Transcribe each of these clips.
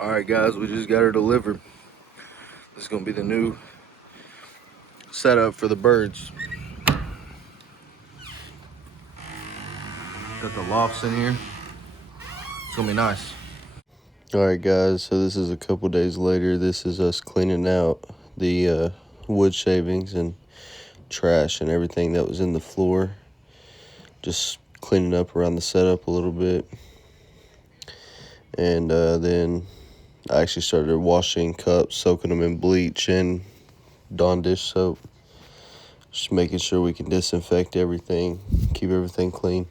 Alright guys, we just got her delivered. This is gonna be the new setup for the birds. Got the lofts in here. It's gonna be nice. Alright guys, so this is a couple days later. This is us cleaning out the wood shavings and trash and everything that was in the floor. Just cleaning up around the setup a little bit. And then I actually started washing cups, soaking them in bleach and Dawn dish soap. Just making sure we can disinfect everything, keep everything clean.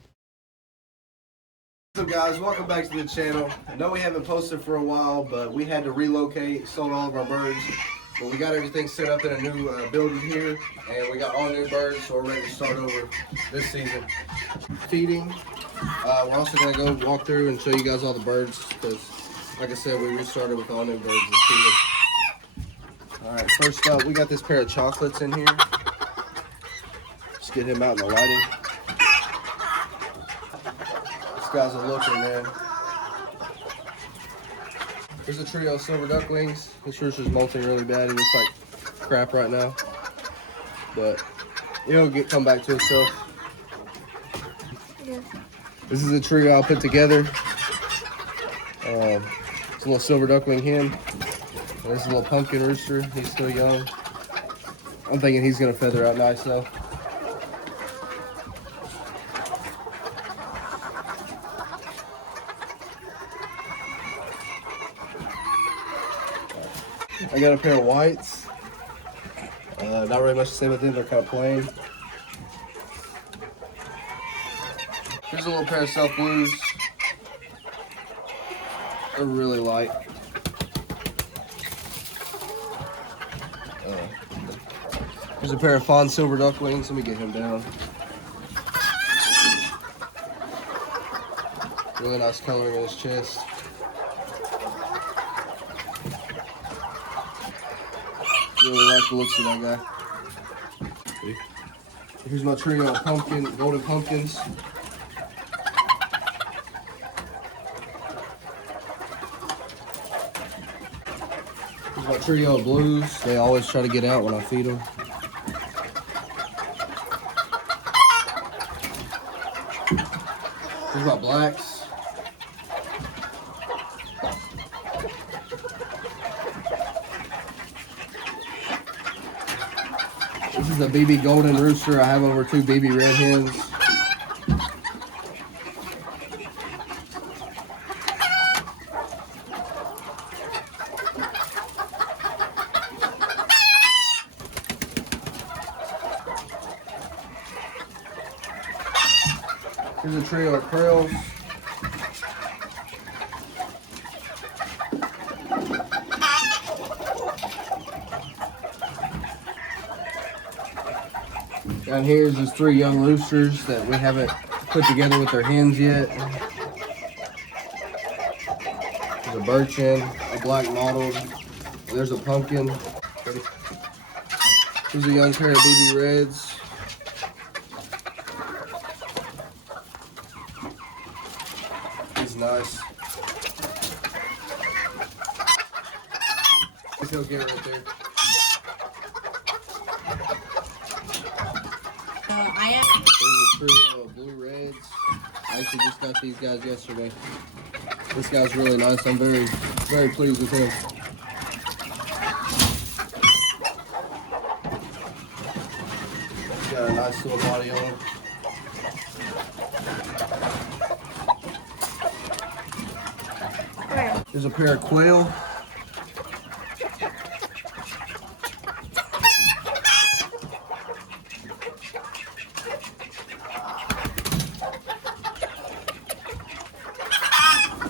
What's up guys, welcome back to the channel. I know we haven't posted for a while, but we had to relocate, sold all of our birds. But we got everything set up in a new building here, and we got all new birds, so we're ready to start over this season. Feeding, we're also going to go walk through and show you guys all the birds, because like I said, we restarted with all new birds this season. Alright, first up, we got this pair of chocolates in here. Just get him out in the lighting. This guy's a looker, man. Here's a trio of silver ducklings. This rooster's molting really bad. He looks like crap right now, but he'll come back to himself. Yeah. This is a trio I put together. It's a little silver duckling hen. And this is a little pumpkin rooster. He's still young. I'm thinking he's gonna feather out nice though. I got a pair of whites. Not really much to say about them. They're kind of plain. Here's a little pair of South Blues. They're really light. Here's a pair of fawn silver ducklings. Let me get him down. Really nice coloring in his chest. Really like the looks of that guy. Here's my trio of golden pumpkins. Here's my trio of blues. They always try to get out when I feed them. Here's my blacks. This is a BB golden rooster. I have over 2 BB red hens. Here's a trio of quails. Down here is just 3 young roosters that we haven't put together with their hens yet. There's a birchin, a black mottled, and there's a pumpkin. Here's a young pair of BB reds. He's nice. He'll get right there. There's a trio of blue reds. I actually just got these guys yesterday. This guy's really nice. I'm very, very pleased with him. He's got a nice little body on him. There's a pair of quail.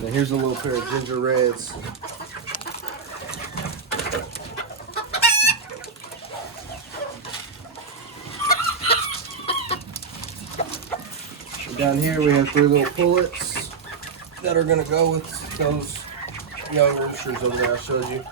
And here's a little pair of ginger reds. And down here we have 3 little pullets that are gonna go with those young roosters over there I showed you.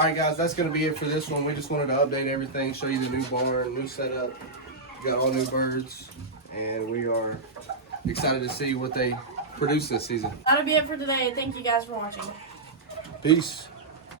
All right, guys, that's going to be it for this one. We just wanted to update everything, show you the new barn, new setup. We got all new birds, and we are excited to see what they produce this season. That'll be it for today. Thank you guys for watching. Peace.